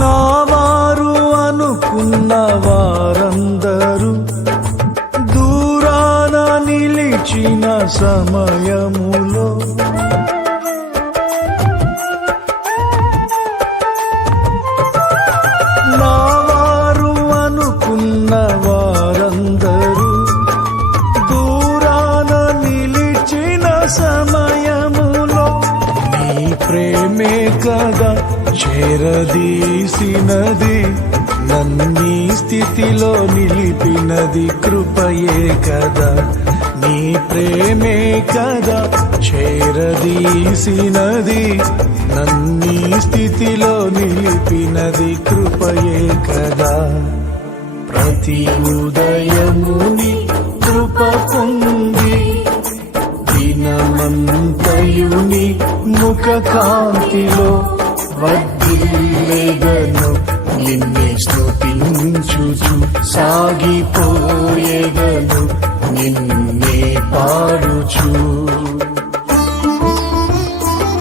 నా వారు అనుకున్న వారందరూ దూరాన నిలిచిన సమయములో నా వారు అనుకున్న వారందరూ దూరాన నిలిచిన సమయములో నీ ప్రేమే కదా చేరదీసినది, నన్నీ స్థితిలో నిలిపినది కృపయే కదా. నీ ప్రేమే కదా చేరదీసినది, నన్నీ స్థితిలో నిలిపినది కృపయే కదా. ప్రతి ఉదయముని కృప పొంది దినమంతయుని ముఖ కాంతిలో వర్ధిల్లెదను, నిన్నే స్తుతించుచు సాగిపోయేదను, నిన్నే పాడుచు.